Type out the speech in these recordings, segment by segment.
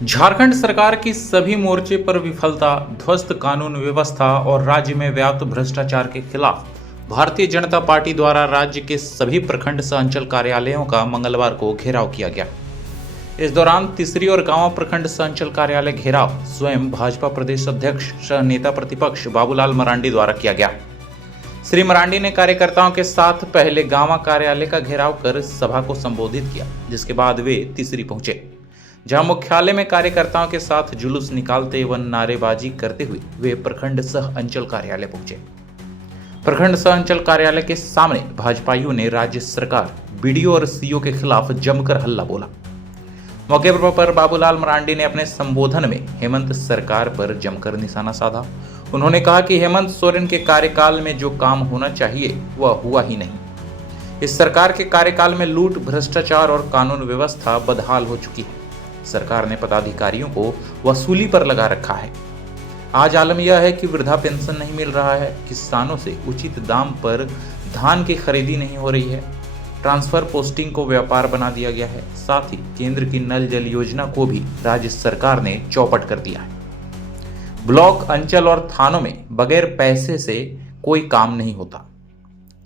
झारखंड सरकार की सभी मोर्चे पर विफलता, ध्वस्त कानून व्यवस्था और राज्य में व्याप्त भ्रष्टाचार के खिलाफ भारतीय जनता पार्टी द्वारा राज्य के सभी प्रखंड सह अंचल कार्यालयों का मंगलवार को घेराव किया गया। इस दौरान तिसरी और गांव प्रखंड सह अंचल कार्यालय घेराव स्वयं भाजपा प्रदेश अध्यक्ष सह नेता प्रतिपक्ष बाबूलाल मरांडी द्वारा किया गया। श्री मरांडी ने कार्यकर्ताओं के साथ पहले गांव कार्यालय का घेराव कर सभा को संबोधित किया, जिसके बाद वे तिसरी पहुंचे, जहां मुख्यालय में कार्यकर्ताओं के साथ जुलूस निकालते व नारेबाजी करते हुए वे प्रखंड सह अंचल कार्यालय पहुंचे। प्रखंड सह अंचल कार्यालय के सामने भाजपाइयों ने राज्य सरकार, बीडीओ और सीओ के खिलाफ जमकर हल्ला बोला। मौके पर बाबूलाल मरांडी ने अपने संबोधन में हेमंत सरकार पर जमकर निशाना साधा। उन्होंने कहा कि हेमंत सोरेन के कार्यकाल में जो काम होना चाहिए वह हुआ ही नहीं। इस सरकार के कार्यकाल में लूट, भ्रष्टाचार और कानून व्यवस्था बदहाल हो चुकी है। सरकार ने पदाधिकारियों को वसूली पर लगा रखा है। आज आलम यह है कि वृद्धा पेंशन नहीं मिल रहा है, किसानों से उचित दाम पर धान की खरीदी नहीं हो रही है, ट्रांसफर पोस्टिंग को व्यापार बना दिया गया है। साथ ही केंद्र की नल जल योजना को भी राज्य सरकार ने चौपट कर दिया है। ब्लॉक, अंचल और थानों में बगैर पैसे से कोई काम नहीं होता।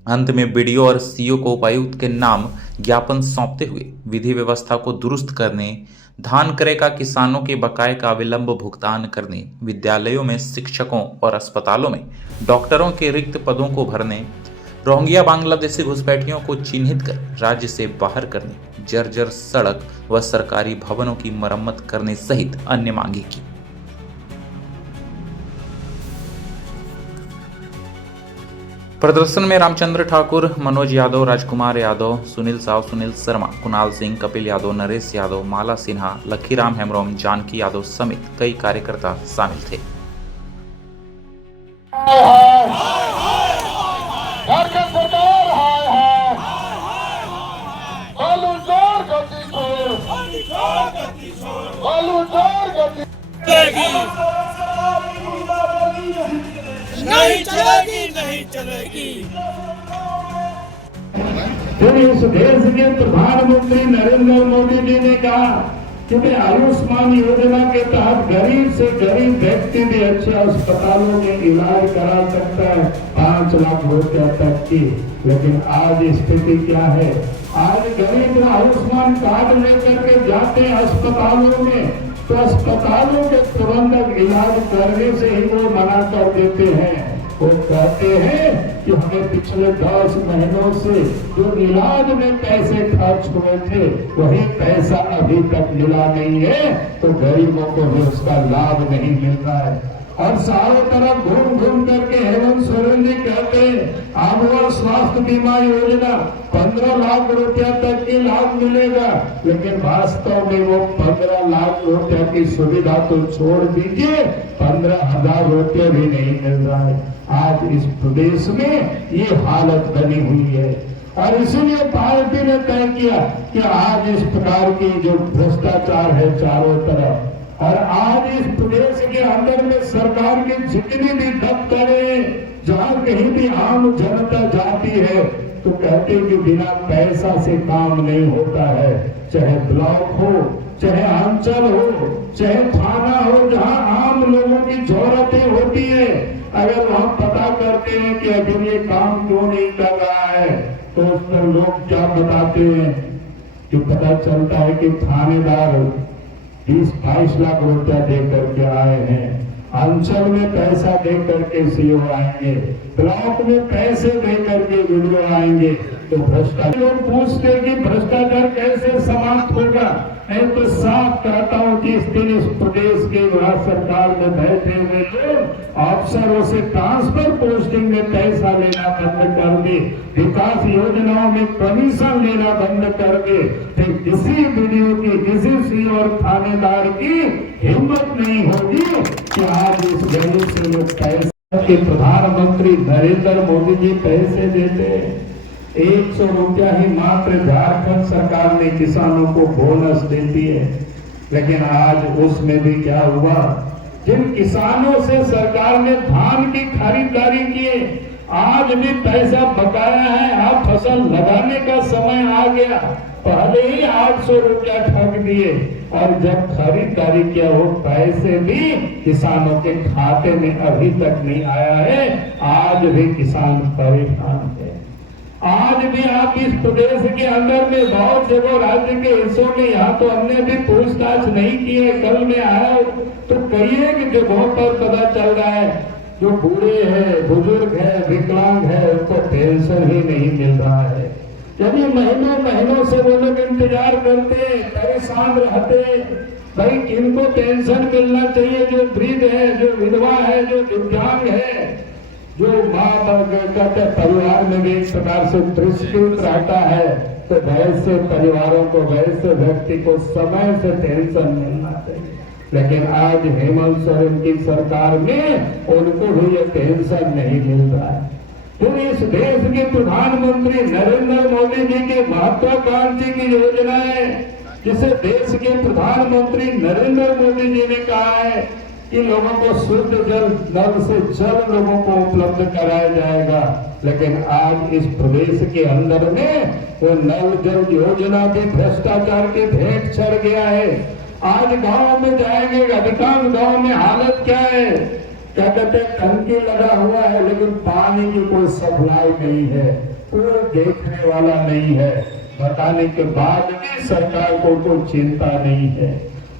अंत में बीडीओ और सीओ को उपायुक्त के नाम ज्ञापन सौंपते हुए विधि व्यवस्था को दुरुस्त करने, धान क्रय का किसानों के बकाये का विलंब भुगतान करने, विद्यालयों में शिक्षकों और अस्पतालों में डॉक्टरों के रिक्त पदों को भरने, रोहिंग्या बांग्लादेशी घुसपैठियों को चिन्हित कर राज्य से बाहर करने, जर्जर सड़क व सरकारी भवनों की मरम्मत करने सहित अन्य मांगे की। प्रदर्शन में रामचंद्र ठाकुर, मनोज यादव, राजकुमार यादव, सुनील साव, सुनील शर्मा, कुणाल सिंह, कपिल यादव, नरेश यादव, माला सिन्हा, लखीराम हेम्ब्रम, जानकी यादव समेत कई कार्यकर्ता शामिल थे। नहीं चलेगी, नहीं चलेगी। फिर इस देश के प्रधानमंत्री नरेंद्र मोदी जी ने कहा कि मैं आयुष्मान योजना के तहत गरीब से गरीब व्यक्ति भी अच्छे अस्पतालों में इलाज करा सकता है, 5 लाख रुपया तक की। लेकिन आज स्थिति क्या है? आज गरीब आयुष्मान कार्ड लेकर के जाते हैं अस्पतालों में, तो अस्पतालों के प्रबंधक इलाज करने से ही वो मना कर देते हैं। वो कहते हैं कि हमें पिछले 10 महीनों से जो इलाज में पैसे खर्च हुए थे वही पैसा अभी तक मिला नहीं है, तो गरीबों को भी उसका लाभ नहीं मिल रहा है। और चारों तरफ घूम घूम करके हेमंत सोरेन जी कहते हैं आमवर स्वास्थ्य बीमा योजना 15 लाख रुपया तक की लाभ मिलेगा, लेकिन वास्तव में वो 15 लाख रुपया की सुविधा तो छोड़ दीजिए, 15,000 रुपये भी नहीं मिल रहा है। आज इस प्रदेश में ये हालत बनी हुई है और इसीलिए पार्टी ने तय किया कि आज इस प्रकार की जो भ्रष्टाचार है चारों तरफ, और आज इस प्रदेश के अंदर में सरकार के जितने भी दफ्तर है, जहाँ कहीं भी आम जनता जाती है तो कहते हैं कि बिना पैसा से काम नहीं होता है। चाहे ब्लॉक हो, चाहे अंचल हो, चाहे थाना हो, जहाँ आम लोगों की जरूरतें होती है, अगर वहाँ पता करते हैं कि अभी ये काम क्यों नहीं कर रहा है, तो उस पर लोग क्या बताते हैं कि पता चलता है कि थानेदार 20-22 लाख रुपया दे करके आए हैं, अंचल में पैसा दे करके सीओ आएंगे, ब्लॉक में पैसे दे करके वीडियो आएंगे। तो भ्रष्टाचार लोग पूछते हैं कि भ्रष्टाचार कैसे समाप्त होगा? मैं तो साफ कहता हूँ कि इस दिन इस प्रदेश के राज्य सरकार में बैठे हुए लोग अफसरों से ट्रांसफर पोस्टिंग में पैसा लेना बंद कर दे, विकास योजनाओं में कमीशन लेना बंद कर दे, फिर किसी वीडियो की, किसी सीओ और थानेदार की हिम्मत नहीं होगी कि आज इस गरीब से लोग पैसा के प्रधानमंत्री नरेंद्र मोदी जी पैसे देते 100 रुपया ही मात्र झारखंड सरकार ने किसानों को बोनस देती है। लेकिन आज उसमें भी क्या हुआ? जिन किसानों से सरकार ने धान की खरीदारी की, आज भी पैसा बकाया है। आप फसल लगाने का समय आ गया, पहले ही 800 रुपया ठग दिए और जब खरीदारी किया वो पैसे भी किसानों के खाते में अभी तक नहीं आया है। आज भी किसान परेशान है। आज भी आप इस प्रदेश के अंदर में बहुत जगह राज्य के हिस्सों में, यहाँ तो हमने भी पूछताछ नहीं की है, कल में आया तो कई एक जगहों पर पता चल रहा है जो बूढ़े हैं, बुजुर्ग है, विकलांग है, उनको पेंशन ही नहीं मिल रहा है। यदि महीनों महीनों से वो लोग इंतजार करते, परेशान रहते, भाई किनको पेंशन मिलना चाहिए, जो वृद्ध है, जो विधवा है, जो दिव्यांग है, जो माँ कहते परिवार में भी एक प्रकार से त्रिष्कृत रहता है, तो वैसे परिवारों को, वैसे व्यक्ति को समय से पेंशन मिलना चाहिए। लेकिन आज हेमंत सोरेन की सरकार में उनको भी ये पेंशन नहीं मिल रहा है। फिर इस देश के प्रधानमंत्री नरेंद्र मोदी जी की महत्वाकांक्षी की योजना है, जिसे देश के प्रधानमंत्री नरेंद्र मोदी जी ने कहा है कि लोगों को शुद्ध जल, नल से जल लोगों को उपलब्ध कराया जाएगा। लेकिन आज इस प्रदेश के अंदर में वो नल जल योजना भी भ्रष्टाचार के भेंट चढ़ गया है। आज गांव में जाएंगे, अधिकांश गांव में हालत क्या है, क्या कहते हैं, टंकी लगा हुआ है लेकिन पानी की कोई सप्लाई नहीं है, कोई देखने वाला नहीं है। बताने के बाद भी सरकार को कोई चिंता नहीं है।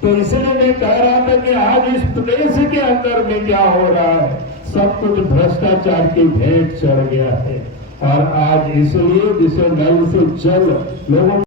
तो इसलिए मैं कह रहा था कि आज इस प्रदेश के अंदर में क्या हो रहा है, सब कुछ भ्रष्टाचार की भेंट चढ़ गया है। और आज इसलिए जिसे नल से जल लोगों